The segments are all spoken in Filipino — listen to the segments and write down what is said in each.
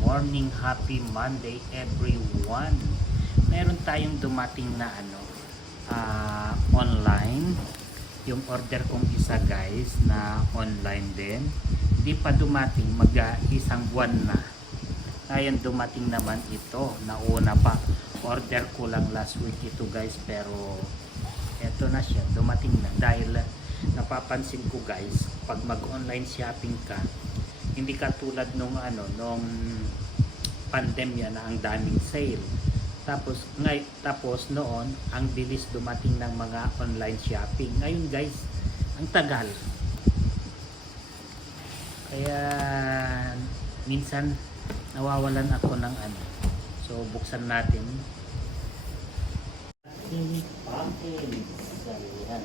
morning, happy Monday everyone. Meron tayong dumating na online. Yung order kong isa guys na online din. Hindi pa dumating, isang buwan na. Ngayon dumating naman ito, nauna pa. Order ko lang last week ito guys, pero eto na siya, dumating na. Dahil napapansin ko guys, pag mag-online shopping ka, hindi katulad nung pandemya na ang daming sale. Tapos noon, ang bilis dumating ng mga online shopping. Ngayon guys, ang tagal. Kaya minsan nawawalan ako ng So buksan natin. Ating package. Ayan.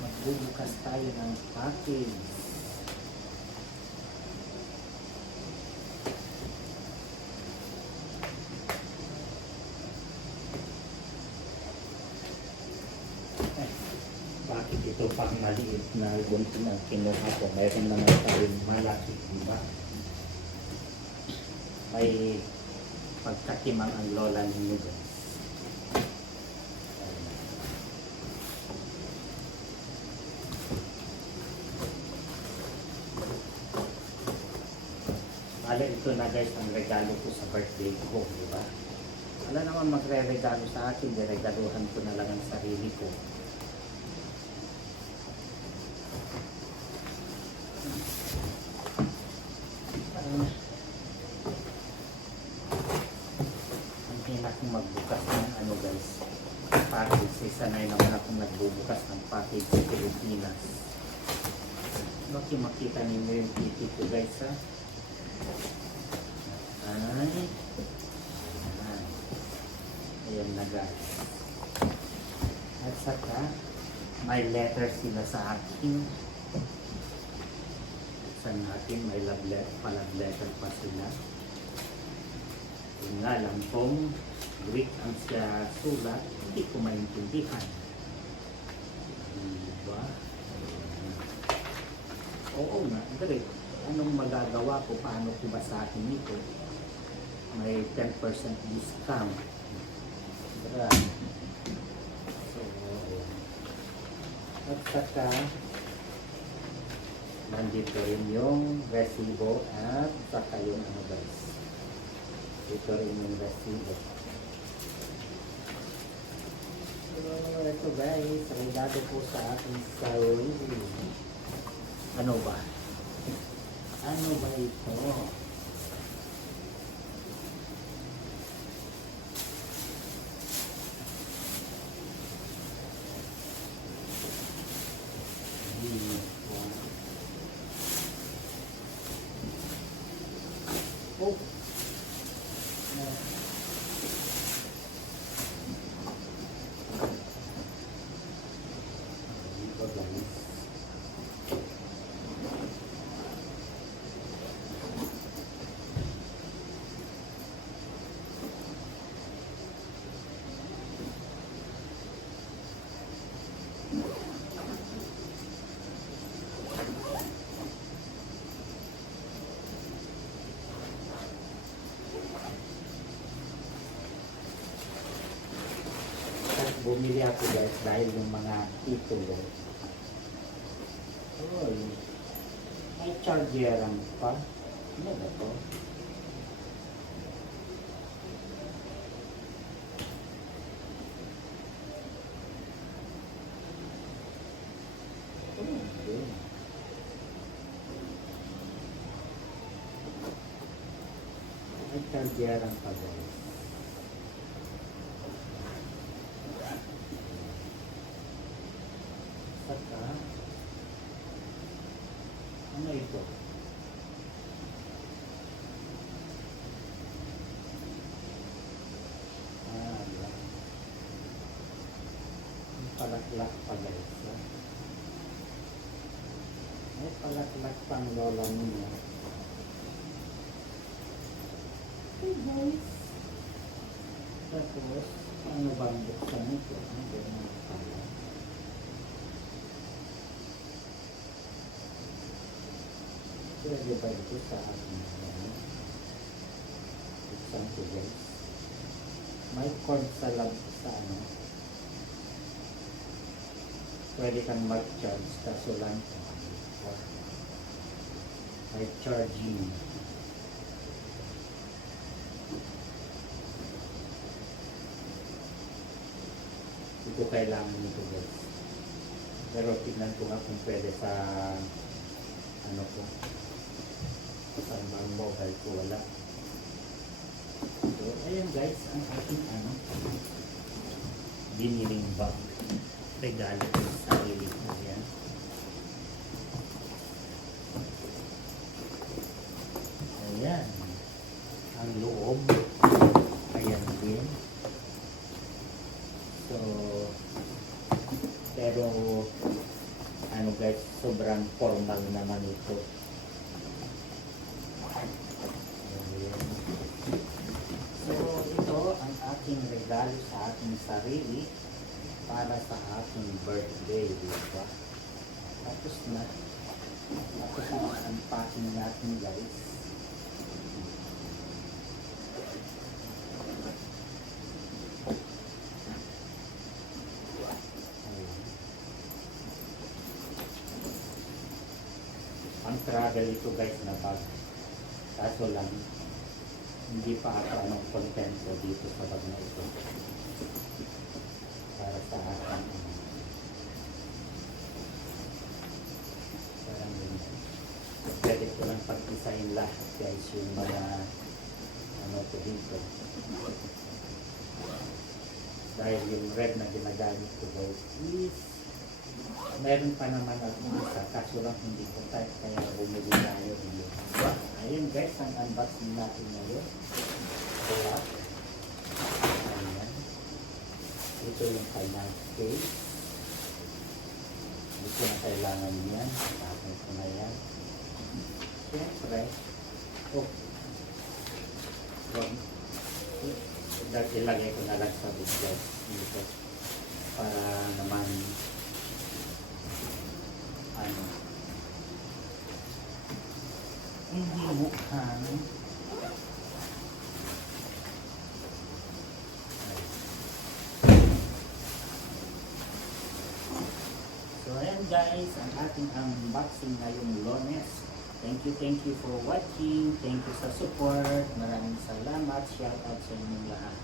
Magbubukas tayo ng package. Bakit ito pang maliit na gunting ang kinuha ko? Mayroon naman tayong malaki, diba? May pagkatimang ang lola ninyo guys. Bale, ito na guys ang regalo ko sa birthday ko, diba? Wala naman magre-regalo sa akin, regaluhan ko na lang ang sarili ko. Ang hina kong magbukas ng guys, package. Sanay naman akong nagbubukas ng package sa Pilipinas. Bakit makita ninyo yung titi ko guys ha? Ayan na guys. At saka may letter sila sa akin. Sa natin may love letter pa sila. Yun nga lang kung Greek ang siya sulat, hindi ko maintindihan. Diba? Oo nga, Greek. Anong magagawa ko? Paano ko basahin nito? May 10% discount. Diba? So, at saka nandito rin yung resibo at saka yung guys. Ito rin yung resibo. So, ito guys, regalo po sa ating sarili. Ano ba? Ano ba ito? Oh. Bumili ako guys dahil yung mga titulo. Oh, may chargeran pa. Ano ba ito? May chargeran pa guys. Saka, ano ito? Palaklak pa guys. May palaklak pang lola niya. Okay guys. Tapos, ano bang buksan nito? Ano ba pala? Pwede ba ito sa ating example guys? May cord sa lab sa ano. Pwede kang mag-charge kaso lang may charging. Ito kailangan nito guys. Pero tignan ko nga kung pwede sa ano ko sa mga mobile ko wala. So ayan guys ang aking ano biniling bag. Regalo ko sa sarili ko yan. Ayan ang loob. Ayan din. So pero ano guys, sobrang formal naman ito. Ayan. So ito ang aking regalo sa aking sarili para sa aking birthday, diba? Tapos na ang unpacking natin guys. Ang travel ito guys na bag. Kaso lang, hindi pa ako anong content ko dito sa bag na ito. Para sa akin. Parang pwede ko lang pag-design lahat guys yung mga ano ko dito. Dahil yung red na ginagamit ko guys is meron pa naman ako isa, kaso lang hindi ko type kaya bumili tayo dito. Ayun guys, ang unboxing natin ngayon. Kaya, ayan. Ito yung kanyang case. Hindi ko na kailangan yan. Tapos ko na yan. Siyempre, ilagay ko na lang sa video dito. Para naman ano, hindi mukhang so ayan guys ang ating unboxing ngayong Lunes. Thank you for watching. Thank you sa support. Maraming salamat. Shout out sa inyong lahat.